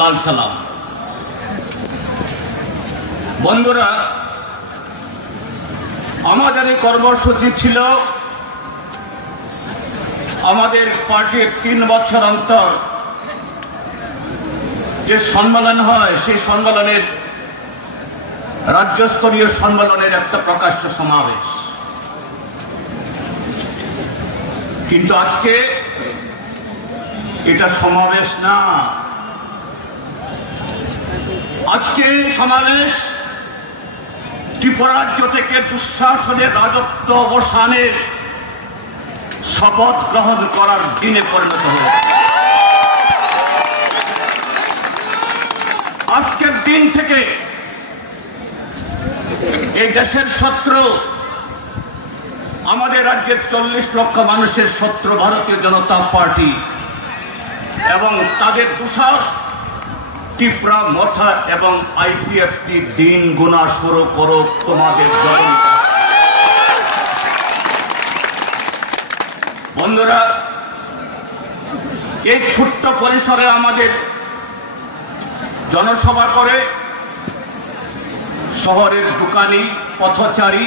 লাল সালাম। বন্ধুরা, আমাদের এই কর্মসূচি ছিল আমাদের পার্টির 3 বছর অন্তর যে সম্মেলন হয় সেই সম্মেলনের রাজ্যস্তরীয় সম্মেলনের একটা প্রকাশ্য সমাবেশ। কিন্তু আজকে এটা সমাবেশ না, আজকে সমাবেশ ত্রিপুরা রাজ্য থেকে দুঃশাসনের রাজত্ব অবসানের শপথ গ্রহণ করার দিনে পরিণত হয়েছে। আজকের দিন থেকে এই দেশের শত্রু, আমাদের রাজ্যের 40 লক্ষ মানুষের শত্রু ভারতীয় জনতা পার্টি এবং তাদের দূষর ত্রিপুরা মথা এবং আইপিএফটি দিন গুণা শুরু করো তোমাদের জয়। বন্ধুরা, এই ছোট্ট পরিসরে আমাদের জনসভা করে শহরের দোকানি, পথচারী,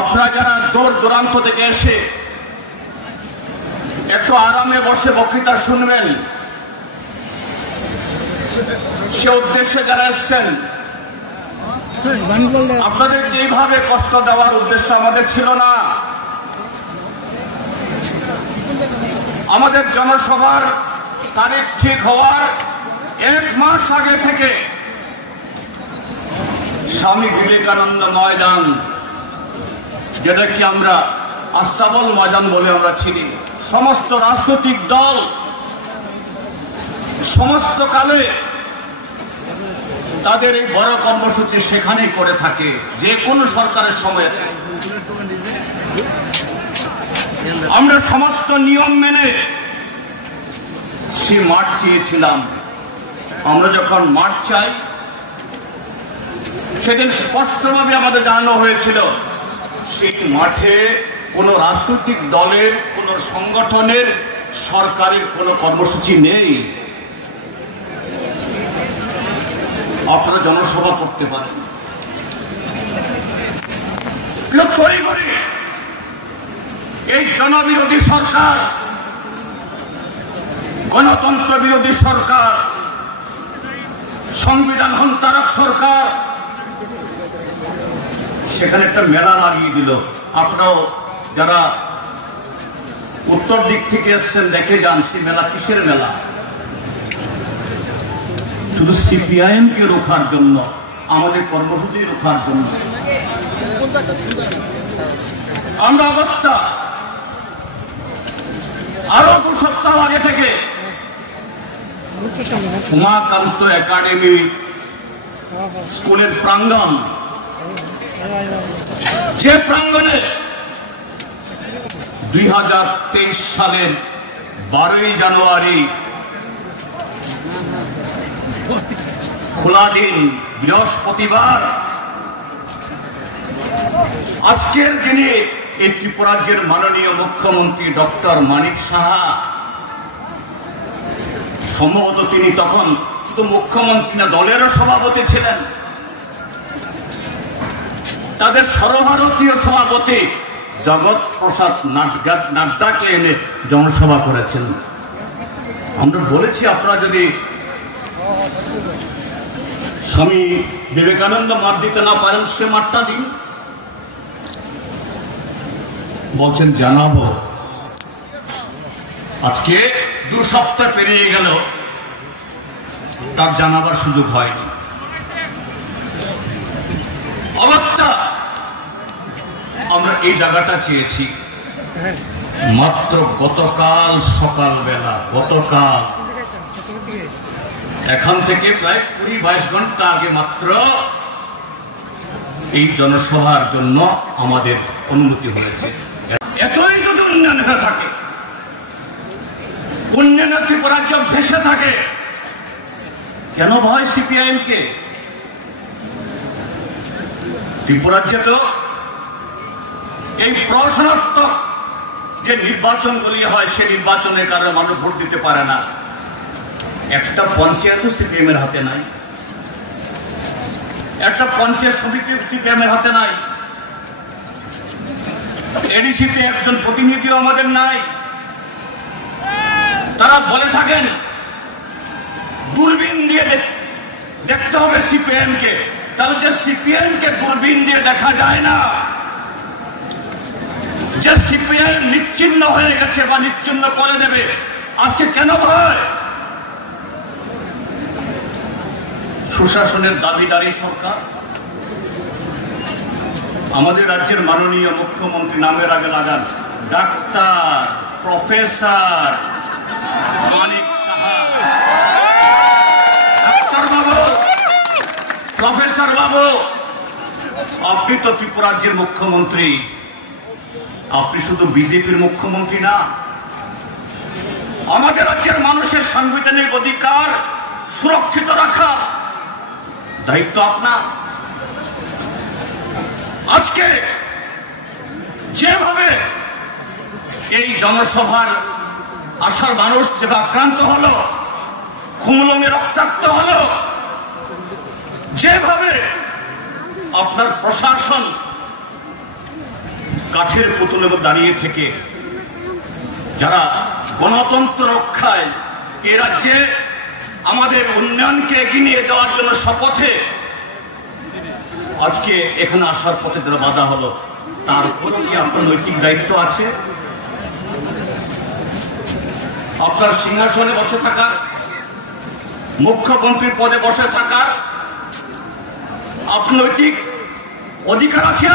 আপনারা যারা দূর দূরান্ত থেকে এসে একটু আরামে বসে বক্তৃতা শুনবেন, সে উদ্দেশ্যে যারা এসছেন, আপনাদের এইভাবে কষ্ট দেওয়ার উদ্দেশ্য আমাদের ছিল না। আমাদের জনসভার তারিখ ঠিক হওয়ার 1 মাস আগে থেকে স্বামী বিবেকানন্দ ময়দান, যেটা কি আমরা আস্তাবল ময়দান বলে আমরা চিনি, সমস্ত রাজনৈতিক দল সমস্ত কালে তাদের এই বড় কর্মসূচি সেখানেই করে থাকে, যে কোনো সরকারের সময়। আমরা সমস্ত নিয়ম মেনে সেই মাঠ চেয়েছিলাম। আমরা যখন মাঠ চাই, সেদিন স্পষ্টভাবে আমাদের জানানো হয়েছিল সেই মাঠে কোনো রাজনৈতিক দলের, কোনো সংগঠনের, সরকারের কোনো কর্মসূচি নেই। আপনারা জনসভা করতে পারেন। এই জনবিরোধী সরকার, গণতন্ত্র বিরোধী সরকার, সংবিধান হন্তারক সরকার সেখানে একটা মেলা লাগিয়ে দিল। আপনারাও যারা উত্তর দিক থেকে এসছেন দেখে যান, সেই মেলা কিসের মেলা? শুধু সিপিআইএম কে রোখার জন্য, আমাদের কর্মসূচি রোখার জন্য। আমরা অগত্যা আরো 2 সপ্তাহ আগে থেকে উমাকান্ত একাডেমি স্কুলের প্রাঙ্গণ, যে প্রাঙ্গণে 2023 সালের 12ই জানুয়ারি খোলা দিন, বৃহস্পতিবার, আজকের যিনি এই ত্রিপুরা রাজ্যের মাননীয় মুখ্যমন্ত্রী ডক্টর মানিক সাহা, সম্ভবত তিনি তখন তো মুখ্যমন্ত্রী না, দলেরও সভাপতি ছিলেন, তাদের সর্বভারতীয় সভাপতি জগৎ প্রসাদ নাড্ডাকে এনে জনসভা করেছেন। আমরা বলেছি, আপনারা যদি স্বামী বিবেকানন্দ মাঠ দিতে না পারেন, সে মাঠটা দিন। বলছেন জানাবো। আজকে 2 সপ্তাহ পেরিয়ে গেল, তার জানাবার সুযোগ হয়নি। অবস্থা আমরা এই জায়গাটা চেয়েছি মাত্র গতকাল সকালবেলা, গতকাল এখান থেকে প্রায় 20-22 ঘন্টা আগে মাত্র এই জনসভার জন্য আমাদের অনুমতি হয়েছে। এতই যদি উন্নয়ন হয়ে থাকে, উন্নয়নের ত্রিপুরা রাজ্য ভেসে থাকে, কেন ভয় সিপিআইএম কে? ত্রিপুরা রাজ্যে তো এই প্রশ্নাত্মক যে নির্বাচনগুলি হয়, সে নির্বাচনের কারণে মানুষ ভোট দিতে পারে না। একটা পঞ্চায়েত সিপিএম এর হাতে নাই, একটা পঞ্চায়েত সমিতি সিপিএম এর হাতে নাই, এডিসিতে একজন প্রতিনিধিও আমাদের নাই। তারা বলে থাকেন দূরবীন দিয়ে দেখতে হবে সিপিএম কে, তাহলে যে সিপিএম কে দূরবীন দিয়ে দেখা যায় না, যে সিপিএম নিচ্ছিন্ন হয়ে গেছে বা নিচ্ছিন্ন করে দেবে, আজকে কেন ভয়? সুশাসনের দাবিদারী সরকার। আমাদের রাজ্যের মাননীয় মুখ্যমন্ত্রী নামের আগে লাগান doctor, professor Manik Saha. Doctor বাবু, প্রফেসর বাবু, আপনি তো ত্রিপুরা রাজ্যের মুখ্যমন্ত্রী, আপনি শুধু বিজেপির মুখ্যমন্ত্রী না, আমাদের রাজ্যের মানুষের সাংবিধানিক অধিকার সুরক্ষিত রাখা দায়িত্ব আপনার। আজকে যেভাবে এই জনসভার আসার মানুষ যেটা আক্রান্ত হলো, খুমলুঙে রক্তাক্ত হলো, যেভাবে আপনার প্রশাসন কাঠের পুতুলের দাঁড়িয়ে থেকে যারা গণতন্ত্র রক্ষায় এ রাজ্যে আমাদের উন্নয়নকে এগিয়ে নিয়ে যাওয়ার জন্য শপথে আজকে এখানে আসার পথে যারা বাধা হলো, তার প্রতি আপনার নৈতিক দায়িত্ব আছে। আপনার সিংহাসনে বসে থাকার, মুখ্যমন্ত্রীর পদে বসে থাকার আপনার নৈতিক অধিকার আছে।